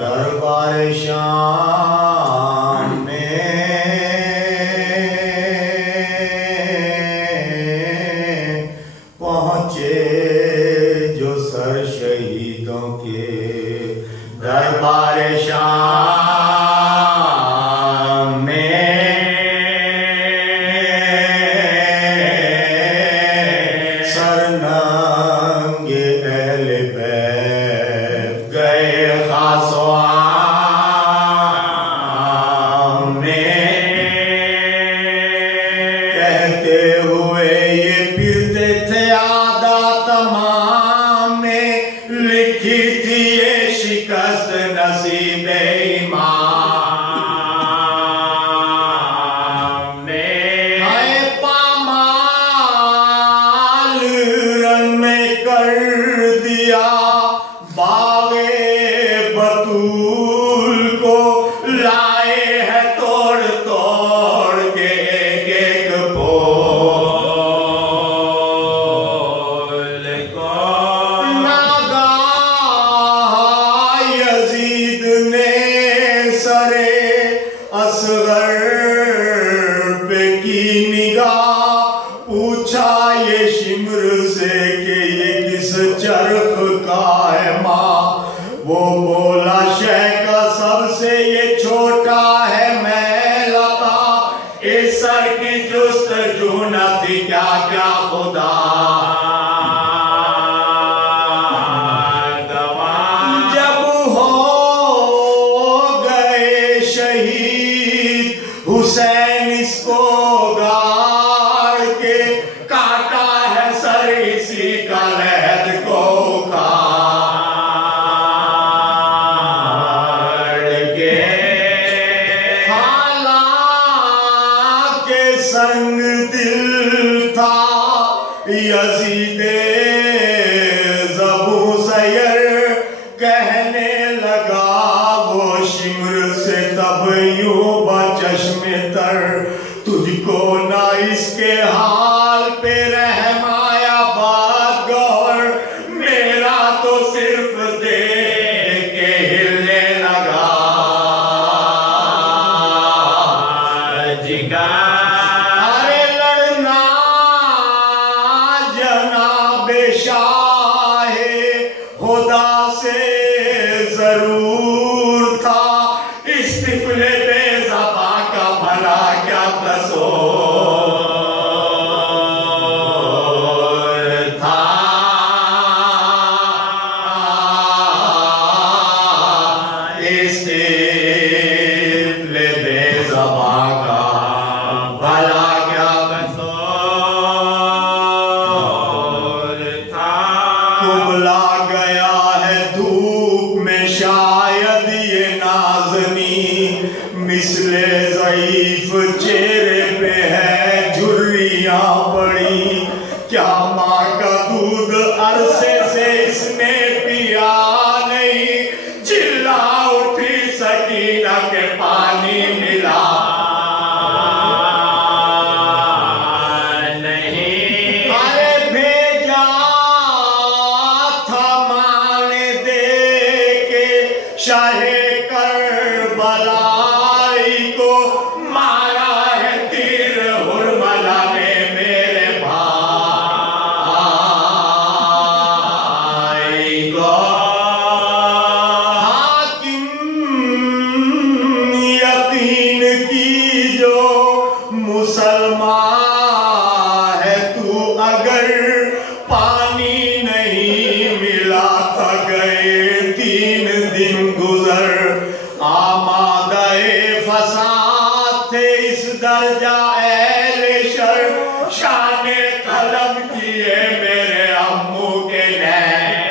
دربار شام میں پہنچے جو سر شہیدوں کے، دربار شام میں سر ننگے اہل بیت گئے خاص و عام میں، کہتے ہوئے یہ پھرتے تھے عادہ تمام میں، لکھی تھی یہ شکست نصیب امام میں، ہائے پامال رن میں کر دیا باغ بطول کو، لائے ہے توڑ توڑ کے ایک ایک پھول کو، ناگاہ یزید نے سرے اصغر پہ کی نگاہ، پوچھا یہ شمر سے کہ یہ کس چرخ کا ہے ماں، وہ بولا شہ کا سب سے یہ چھوٹا ہے میل عطا، اس سر کی جستجو نہ تھی کیا کیا خدا دوا، جب ہو گئے شہید حسین اس کو گاڑ کے، کاٹا ہے سر اسی کا لحد کو کاڑ کے، حالانکہ سنگ دل تھا یزید زبو سیر، کہنے لگا وہ شمر سے تب یوں بچشم تر، تجھ کو نہ اس کے حال پہ رحم آیا بات گور، میرا تو صرف دیکھ کے ہلنے لگا جگر، ارے لڑنا جناب شاہ خدا سے ضرور تھا، اس طفل بے زباں کا بھلا کیا تصور تھا، اس طفل بے زباں کا بھلا کیا تصور تھا، کبلا گیا ہے دھوپ میں شاید یہ نازنین، مثل ضعیف چہرے پہ ہے جھریاں پڑی، کیا ماں کا دودھ عرصے سے اس نے پیا نہیں، چلا اٹھی سکینہ کے پانی ملا نہیں، ارے بھیجا تھا ماں نے دے کے شاہ کربلائی کو، مارا ہے تیر حرملہ نے میرے بھائی کو، حاکم یقین کی جو مسلمان ہے تو، اگر پانی نہیں ملا تھا گئے 3 دن گزر، آمادہ فساد تھے اس درجہ اہل شر، شان قلم کیے میرے امو کے نیل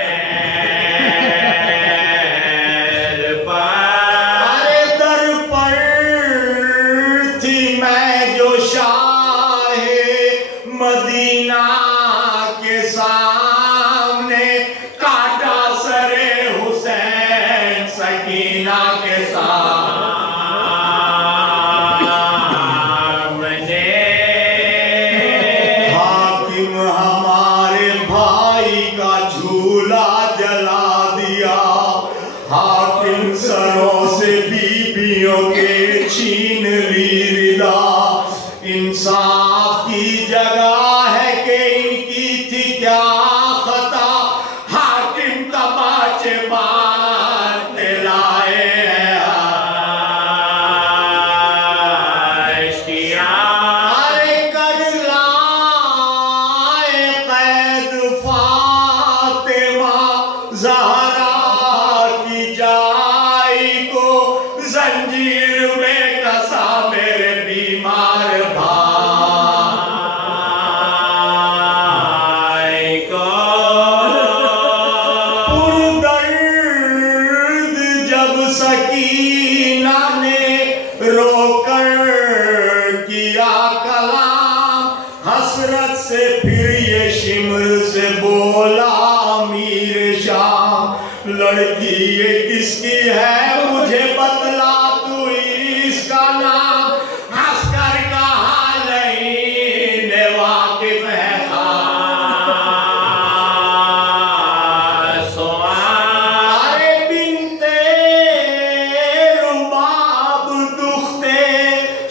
پر، ارے در پر تھی میں جو شاہ مدینہ کے سامنے، کاٹا سر حسین سکینہ کے سامنے، حاکم ہمارے بھائی کا جھولا جلا دیا، جگہ ہے کہ ان کی تھی کیا خطا، حاکم تماچے مارتے لائے ہیں ارے کر لائے قید فاطمہ زہرا کی جائی کو، زنجیر میں کسا میرے بیمار بھائی کو، پردرد جب سکینہ نے رو کر کیا کلام، حسرت سے پھر یہ شمر سے بولا امیر شام، لڑکی یہ کس کی ہے مجھے بتلا تو اس کا نام، ہنس کر کہا لعین واقف ہے خاص ارے بنتے رباب دختے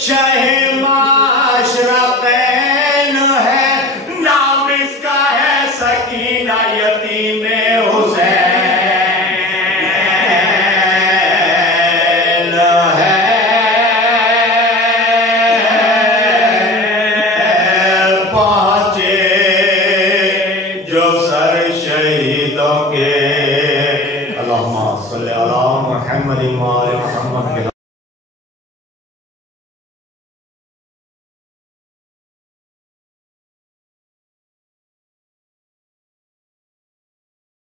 شہ معاشرقین ہے، نام اس کا ہے سکینہ یتیم حسین شہیدوں کے۔ اللہم صلی علی محمد و آل محمد۔